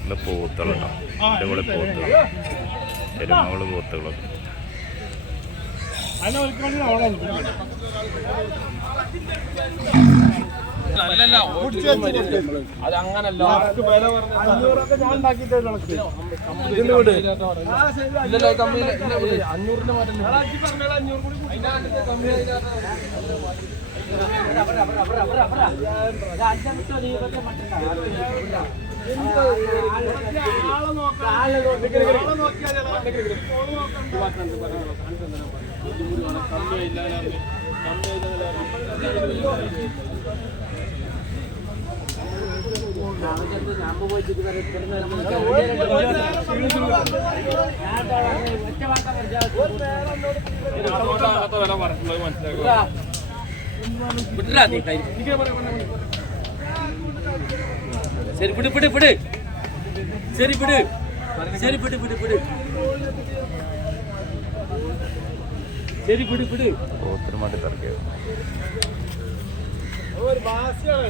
നല്ല പോത്തുകളുണ്ടോ കൂടെ പോത്തുകൾ എരുമകൾ പോത്തുകളൊക്കെ അതിനെ വിളിക്കാൻ അവിടെ അത് അങ്ങനല്ല അഞ്ഞൂറിന്റെ മാറ്റം ആളെ നോക്കാം ആളെ നോക്കിയാൽ சரி பிடி பிடி பிடி சரி பிடி சரி பிடி பிடி பிடி சரி பிடி பிடி പോത്തിന് വേണ്ടി തിരക്കിയത് ഒരു ഭാഷയാണ്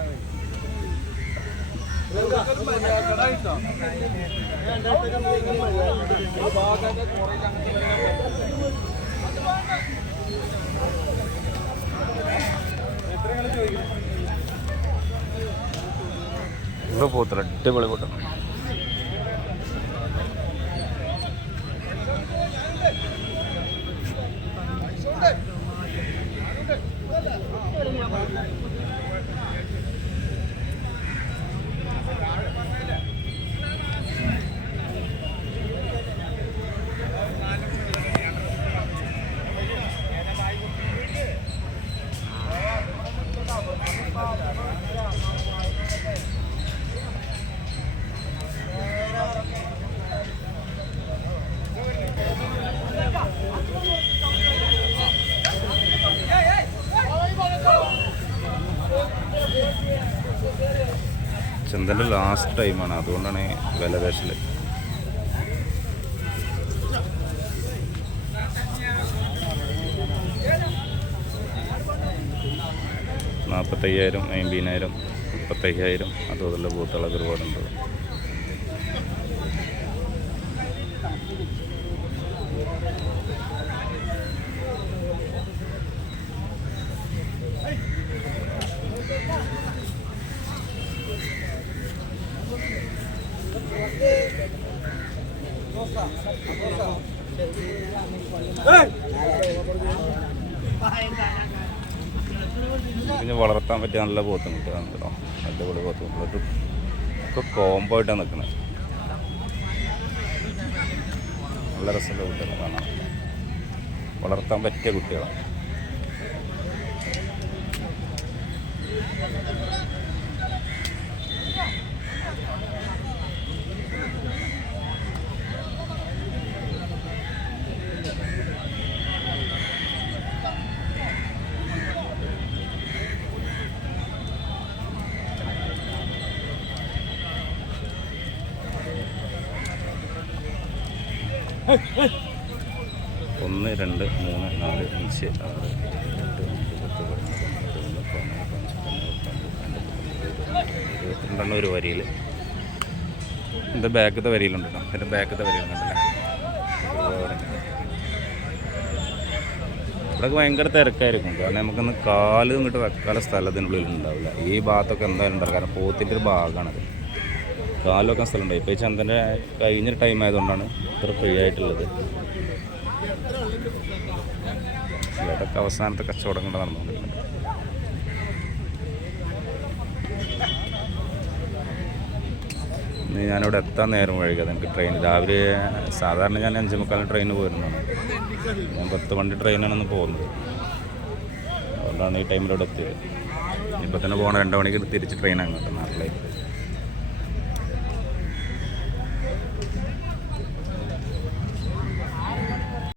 ഇവിടെ പോത്തില്ല അടിപൊളി പോത്താണ് ചന്തന്റെ ലാസ്റ്റ് ടൈമാണ് അതുകൊണ്ടാണ് വില പേശൽ നാൽപ്പത്തയ്യായിരം അമ്പതിനായിരം മുപ്പത്തയ്യായിരം അതുപോലുള്ള ബൂത്തുകളൊക്കെ ഒരുപാടുണ്ട്. പിന്നെ വളർത്താൻ പറ്റിയ നല്ല പോത്തും കിട്ടുകയാണ് കേട്ടോ അടിപൊളി പോത്തും ഒക്കെ കോംബോ ആയിട്ടാണ് നിൽക്കുന്നത് നല്ല രസമുള്ള കുട്ടികളാണ് കാണാം. വളർത്താൻ പറ്റിയ കുട്ടികളാണ്. ഒന്ന് രണ്ട് മൂന്ന് നാല് അഞ്ച് ആറ് എട്ട് ഒമ്പത് പത്ത് പതിനൊന്ന് പന്ത്രണ്ട് ഒന്ന് പതിനാല് പതിനഞ്ച് പതിനാറ് പന്ത്രണ്ട് പതിനെട്ട് ഇരുപത്തിരണ്ടെണ്ണം ഒരു വരിയിൽ എന്റെ ബാക്കത്തെ വരിയിലുണ്ട് കേട്ടോ എന്റെ ബാക്കത്തെ വരിയിലുണ്ടല്ലേ ഇവിടെയൊക്കെ ഭയങ്കര തിരക്കായിരിക്കും കാരണം നമുക്കൊന്ന് കാലും ഇങ്ങോട്ട് വെക്കാനുള്ള സ്ഥലത്തിനുള്ളിൽ ഉണ്ടാവില്ല ഈ ഭാഗത്തൊക്കെ എന്തായാലും ഉണ്ടാവില്ല കാരണം പോത്തിന്റെ ഒരു ഭാഗമാണത് കാലൊക്കെ സ്ഥലമുണ്ട്. ഇപ്പോൾ ഈ ചന്തന്റെ കഴിഞ്ഞ ടൈം ആയതുകൊണ്ടാണ് ഇത്ര ഫ്രീ ആയിട്ടുള്ളത്. ഇവിടെയൊക്കെ അവസാനത്തെ കച്ചവടങ്ങൾ നടന്നുകൊണ്ടിരിക്കുന്നുണ്ട്. ഇന്ന് ഞാനിവിടെ എത്താൻ നേരം വൈകിയത്. എനിക്ക് ട്രെയിൻ രാവിലെ സാധാരണ ഞാൻ അഞ്ചേ മുക്കാലിന് ട്രെയിന് പോയിരുന്നതാണ് ഞാൻ പത്ത് വണ്ടി ട്രെയിനാണെന്ന് പോകുന്നത്. അതുകൊണ്ടാണ് ഈ ടൈമിലൂടെ എത്തിയത്. ഇപ്പം തന്നെ പോകണം രണ്ട് മണിക്ക് തിരിച്ച് ട്രെയിൻ അങ്ങോട്ട് നാട്ടിലേക്ക്.